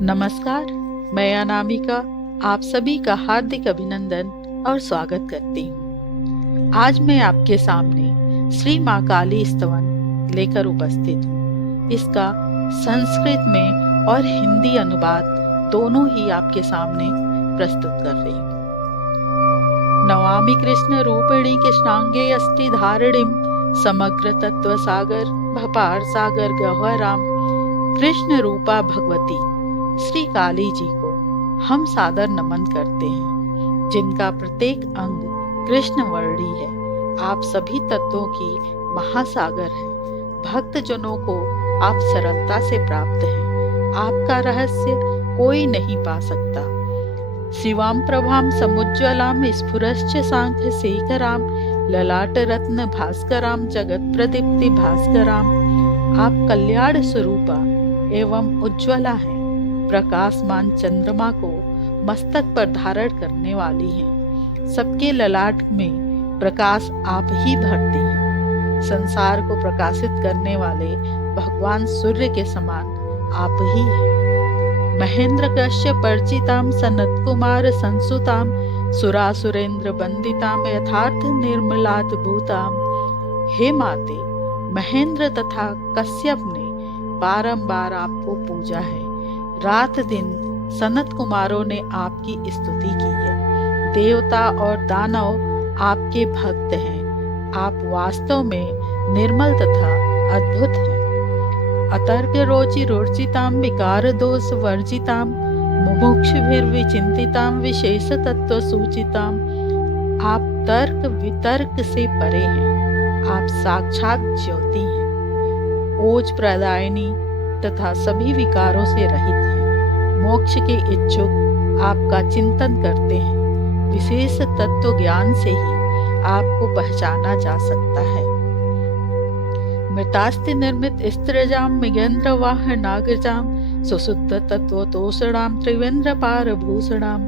नमस्कार, मैं अनामिका आप सभी का हार्दिक अभिनंदन और स्वागत करती हूँ। आज मैं आपके सामने श्री माँ काली स्तवन लेकर उपस्थित हूँ। इसका संस्कृत में और हिंदी अनुवाद दोनों ही आपके सामने प्रस्तुत कर रही हूँ। नमामि कृष्ण रूपिणी कृष्णांगे अस्ति धारिणीं समग्र तत्व सागर भपार सागर गह्वराम कृष्ण रूपा भगवती श्री काली जी को हम सादर नमन करते हैं, जिनका प्रत्येक अंग कृष्ण वर्णी है। आप सभी तत्वों की महासागर है। भक्त जनों को आप सरलता से प्राप्त हैं। आपका रहस्य कोई नहीं पा सकता। शिवाम प्रभाम समुज्ज्वलाम स्फुरश्च सांख्य शेखराम ललाट रत्न भास्कराम जगत प्रदीप्ति भास्कराम। आप कल्याण स्वरूपा एवं उज्ज्वला हैं। प्रकाशमान चंद्रमा को मस्तक पर धारण करने वाली हैं। सबके ललाट में प्रकाश आप ही भरती हैं। संसार को प्रकाशित करने वाले भगवान सूर्य के समान आप ही हैं। महेंद्र कश्यप परिचिताम सनत कुमार संसुताम सुरासुरेंद्र वंदिताम यथार्थ निर्मलात भूताम। हे माते, महेंद्र तथा कश्यप ने बारंबार आपको पूजा है। रात दिन सनत कुमारों ने आपकी स्तुति की है। देवता और दानव आपके भक्त हैं। आप वास्तव में निर्मल तथा अद्भुत हैं। अतर्क रोचि रोचिताम विकार दोष वर्जिताम मुमुक्षुभिर्विचिंतिताम विशेष तत्व सूचिताम। आप तर्क वितर्क से परे हैं। आप साक्षात ज्योति हैं। ओज प्रदायिनी तथा सभी विकारों से रहित हैं। मोक्ष के इच्छुक आपका चिंतन करते हैं। विशेष तत्व ज्ञान से ही आपको पहचाना जा सकता है। मृतास्ति निर्मित स्त्रजाम मृगेंद्र वाह नागजाम सुशुद्ध तत्व तोषणाम त्रिवेंद्र पार भूषणाम।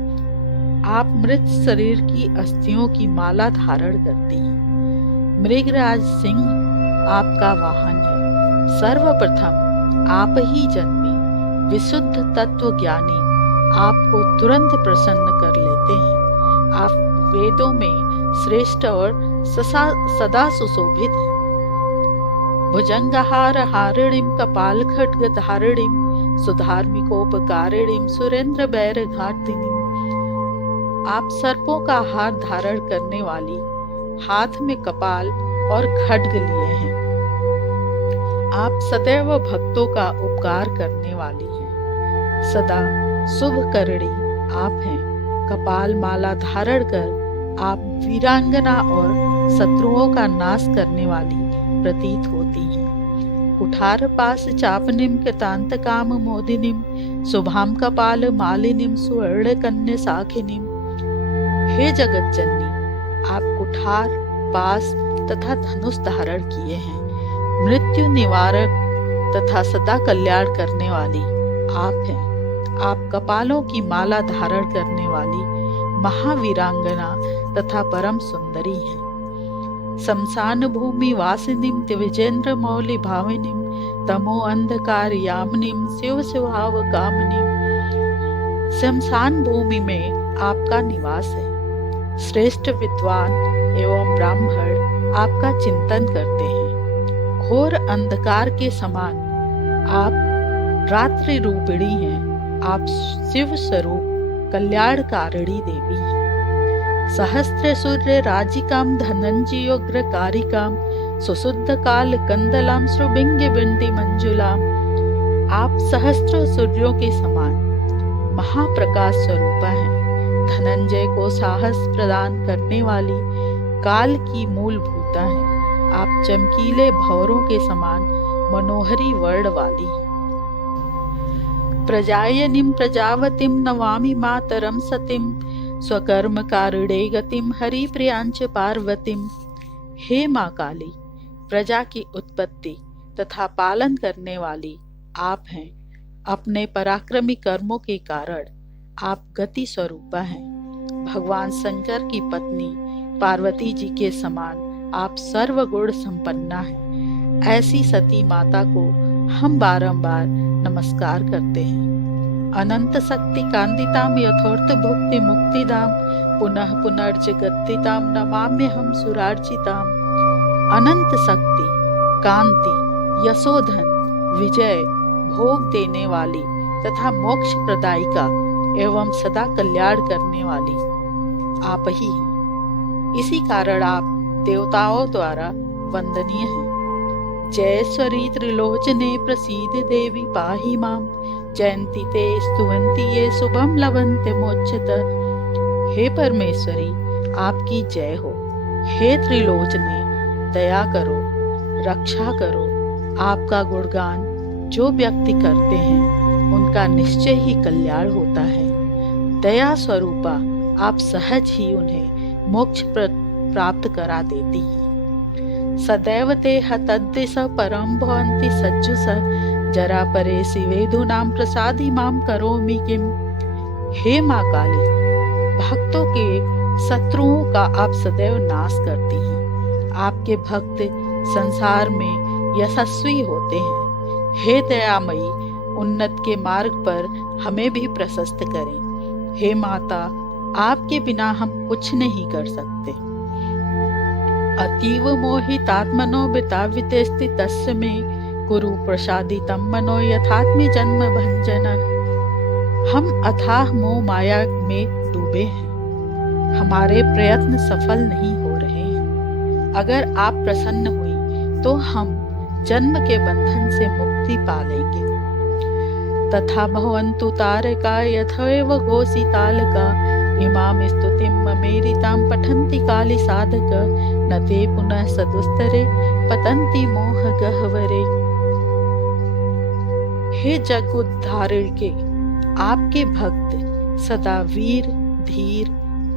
आप मृत शरीर की अस्थियों की माला धारण करती हैं। मृगराज सिंह आपका वाहन है। सर्वप्रथम आप ही जन्मी विशुद्ध तत्व ज्ञानी आपको तुरंत प्रसन्न कर लेते हैं। आप वेदों में श्रेष्ठ और सदा सुशोभित हैं। भुजंगहार हारिणीम कपाल खड्ग धारिणीम सुधार्मिकोपकारिणीम सुरेंद्र बैर घाटिनीम। आप सर्पों का हार धारण करने वाली, हाथ में कपाल और खड्ग लिए हैं। आप सदैव भक्तों का उपकार करने वाली हैं। सदा शुभ करणी आप हैं। कपाल माला धारण कर आप वीरांगना और शत्रुओं का नाश करने वाली प्रतीत होती हैं। कुठार पास चापनिम कृतांत काम मोदिनीम शुभाम कपाल मालिनीम सुवर्ण कन्या साखिनीम। हे जगत जननी, आप कुठार पास तथा धनुष धारण किए हैं। मृत्यु निवारक तथा सदा कल्याण करने वाली आप हैं। आप कपालों की माला धारण करने वाली महावीरांगना तथा परम सुंदरी हैं। शमशान भूमि वासिनीम दिविजेंद्र मौलि भाविनीम तमो अंधकार यामिनीम शिव स्वभाव कामनीम। शमशान भूमि में आपका निवास है। श्रेष्ठ विद्वान एवं ब्राह्मण आपका चिंतन करते हैं। घोर अंधकार के समान आप रात्रि रूपिणी हैं। आप शिव स्वरूप कल्याणकारिणी देवी हैं। सहस्त्र सूर्य राजिकाम धनंजयोग्र कारिकाम सुशुद्ध काल कंदलाम श्रुबिंग बिंदी मंजुलाम। आप सहस्त्र सूर्यों के समान महाप्रकाश स्वरूपा हैं। धनंजय को साहस प्रदान करने वाली काल की मूलभूता हैं। आप चमकीले भंवरों के समान मनोहरी वर्ण वाली हैं। प्रजायनीम प्रजावतीम नमामि मातरम सतीम स्वकर्म कारिणे गतिम हरि प्रियांच पार्वतीम। हे माँ काली, प्रजा की उत्पत्ति तथा पालन करने वाली आप हैं। अपने पराक्रमी कर्मों के कारण आप गति स्वरूपा हैं। भगवान शंकर की पत्नी पार्वती जी के समान आप सर्वगुण संपन्ना हैं। ऐसी सती माता को हम बारंबार नमस्कार करते हैं। अनंत शक्ति कांदिताम यथोर्थ भुक्ति मुक्तिदाम पुनः पुनर्जगत्तिताम नमाम्यहम सुरार्जिताम। अनंत शक्ति, कांति, यशोधन, विजय, भोग देने वाली तथा मोक्ष प्रदायिका एवं सदा कल्याण करने वाली आप ही हैं। इसी कारण आप देवताओं द्वारा वंदनीय हैं। जयेश्वरी त्रिलोचने प्रसीद देवी पाहि माम, जयंती ते स्तुवंती ये शुभम लभन्ते मोक्षत। हे परमेश्वरी, आपकी जय हो। हे त्रिलोचने, दया करो, रक्षा करो। आपका गुणगान जो व्यक्ति करते हैं उनका निश्चय ही कल्याण होता है। दया स्वरूपा आप सहज ही उन्हें मोक्ष प्राप्त करा देती हैं। सदैव ते हतद्दिश परम भवन्ति सज्जुष, जरा परे शिवेदूनाम प्रसादी माम करोमि किम। हे माँ काली, भक्तों के शत्रुओं का आप सदैव नाश करती हैं। आपके भक्त संसार में यशस्वी होते हैं। हे दयामयी, उन्नत के मार्ग पर हमें भी प्रशस्त करें। हे माता, आपके बिना हम कुछ नहीं कर सकते। अतीव मोहितात्मनो वितावितेस्ति तस्य मे, कुरु प्रसादितं मनो यथात्म्य जन्म भंजन। हम अथाह मोह माया में डूबे हैं, हमारे प्रयत्न सफल नहीं हो रहे हैं। अगर आप प्रसन्न हुई तो हम जन्म के बंधन से मुक्ति पा लेंगे। तथा भवन्तु तारका यथैव घोषितालका, इमां स्तुतिं ममेरितां पठन्ति काली साधक, न ते पुनः सदुस्तरे पतन्ति मोह गह्वरे। हे जग उद्धारण के आपके भक्त सदा वीर, धीर,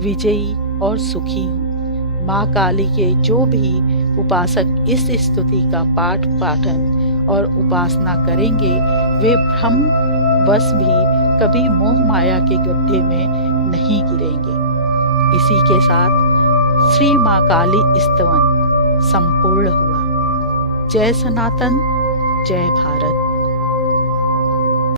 विजयी और सुखी हों। माँ काली के जो भी उपासक इस स्तुति का पाठ पाठन और उपासना करेंगे वे भ्रम वश भी कभी मोह माया के गड्ढे में नहीं गिरेंगे। इसी के साथ श्री माँ काली स्तवन संपूर्ण हुआ। जय सनातन, जय भारत।